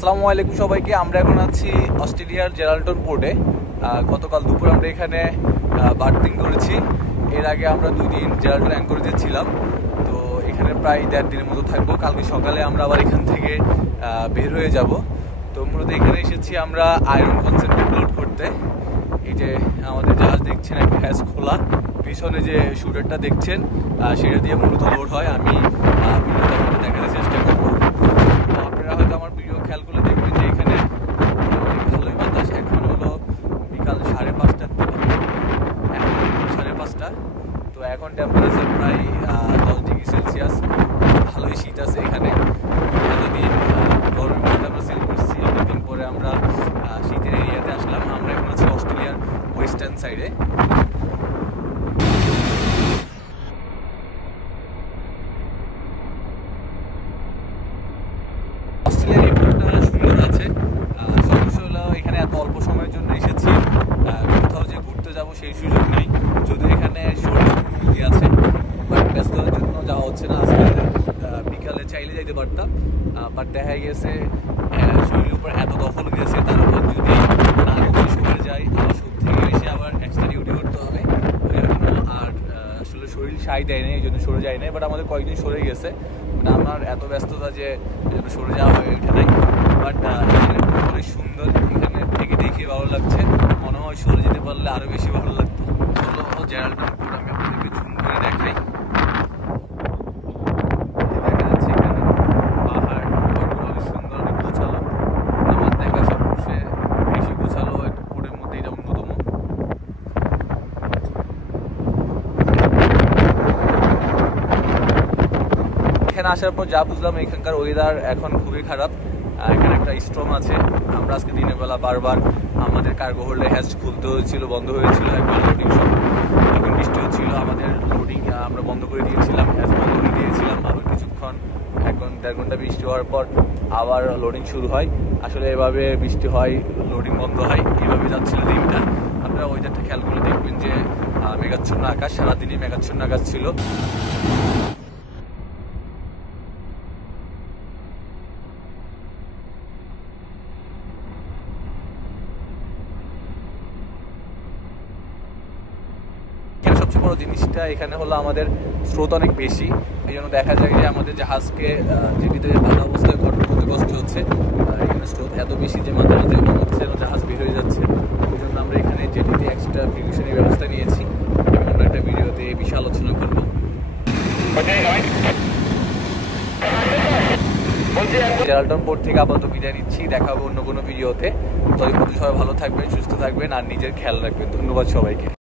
আসসালামু আলাইকুম সবাইকে। আমরা এখন আছি অস্ট্রেলিয়ার জেরাল্টন পোর্টে। গতকাল দুপুর আমরা এখানে বার্থিং করেছি। এর আগে আমরা 2 দিন জেরাল্টন অ্যাঙ্করেজে ছিলাম। তো এখানে প্রায় 1.5 দিনের মতো থাকবো। কালকে সকালে আমরা আবার এখান থেকে বের হয়ে যাব। তো মূলত এখানে এসেছি আমরা আয়রন কনসেন্ট্রেট লোড করতে। এই যে আমাদের জাহাজ দেখছেন, একটা হ্যাজ খোলা, পিছনে যে শুটারটা দেখছেন সেটা দিয়ে মূলত লোড হয়। আমি ভিডিওটা দেখানোর চেষ্টা করবো। আপনারা হয়তো আমার ভিডিও খেয়াল করলে দেখবেন যে এখানে ভালোই বাতাস। এখন হলো বিকাল 5:30টার দিকে, এখন 5:30। তো এখন টেম্পারেচার প্রায় 10 ডিগ্রি সেলসিয়াস। ভালোই শীত আছে এখানে। এতদিন গরমের মধ্যে আমরা সেল করছি, অনেকদিন পরে আমরা শীতের এরিয়াতে আসলাম। আমরা এখন আছি অস্ট্রেলিয়ার ওয়েস্টার্ন সাইডে। অস্ট্রেলিয়ার এয়ারপোর্টটা সুন্দর আছে। সমস্যা হলো এখানে এত অল্প সময়ের জন্য এসেছি, কোথাও যে ঘুরতে যাব সেই সুযোগ নেই। যদিও এখানে শরীর আছে, বাট ব্যস্ততার জন্য যাওয়া হচ্ছে না। আজকে বিকালে চাইলে যাইতে পারতাম, বাট দেখা গেছে শরীরের উপর এত দখল গেছে, তার উপর যদি না সরে যায় আবার সুখ থেকে এসে আবার এক্সট্রা ডিউটি করতে হবে। ওই জন্য আর আসলে শরীর সাই দেয় নাই, এই জন্য সরে যায় নাই। বাট আমাদের কয়েকদিন সরে গেছে, মানে আমার এত ব্যস্ততা যে সরে যাওয়া হয়ে ওঠে নাই। বাট এখানে অনেক সুন্দর, এখানে থেকে দেখে ভালো লাগছে। মনে হয় সরে যেতে পারলে আরো বেশি ভালো লাগতো। হলো জেরাল্টন পোর্ট, আমি আপনাদেরকে জুম করে দেখাই। দেখা যাচ্ছে এখানে পাহাড়, পোর্টগুলো অনেক সুন্দর, অনেক গোছালো। আমার দেখা সবচেয়ে বেশি গোছালো একটা পোর্টের মধ্যে এটা অন্যতম। এখানে আসার পর যা বুঝলাম, এখানকার ওয়েদার এখন খুবই খারাপ। এখানে একটা স্টর্ম আছে। আমরা আজকে দিনের বেলা বারবার আমাদের কার্গো হোল্ডার হ্যাজ খুলতে হয়েছিল, বন্ধ হয়েছিল একবার লোডিং সহ। এখন বৃষ্টি হচ্ছিল, আমাদের লোডিং আমরা বন্ধ করে দিয়েছিলাম, হ্যাজ বন্ধ করে দিয়েছিলাম। আবার কিছুক্ষণ 1-1.5 ঘন্টা বৃষ্টি হওয়ার পর আবার লোডিং শুরু হয়। আসলে এভাবে বৃষ্টি হয়, লোডিং বন্ধ হয়, এভাবে যাচ্ছিল দিনটা। আপনারা ওয়েদারটা খেয়াল করে দেখবেন যে মেঘাচ্ছন্ন আকাশ, সারাদিনই মেঘাচ্ছন্ন আকাশ ছিল। সবচেয়ে বড় জিনিসটা এখানে হলো আমাদের স্রোত অনেক বেশি। এই জন্য দেখা যায় যে আমাদের জাহাজকে যেটিতে বাধা অবস্থায় ঘটনা করতে কষ্ট হচ্ছে। এখানে স্রোত এত বেশি যে মাঝে মাঝে মনে হচ্ছে জাহাজ বের হয়ে যাচ্ছে। ওই জন্য আমরা এখানে যেটিতে এক্সট্রা প্রিকশনের ব্যবস্থা নিয়েছি। এবং আমরা একটা ভিডিওতে এই বিষয়ে আলোচনা করবো। জেরাল্টন পোর্ট থেকে আপাতত বিদায় নিচ্ছি, দেখা হবে অন্য কোনো ভিডিওতে। ততক্ষণ সবাই ভালো থাকবেন, সুস্থ থাকবেন আর নিজের খেয়াল রাখবেন। ধন্যবাদ সবাইকে।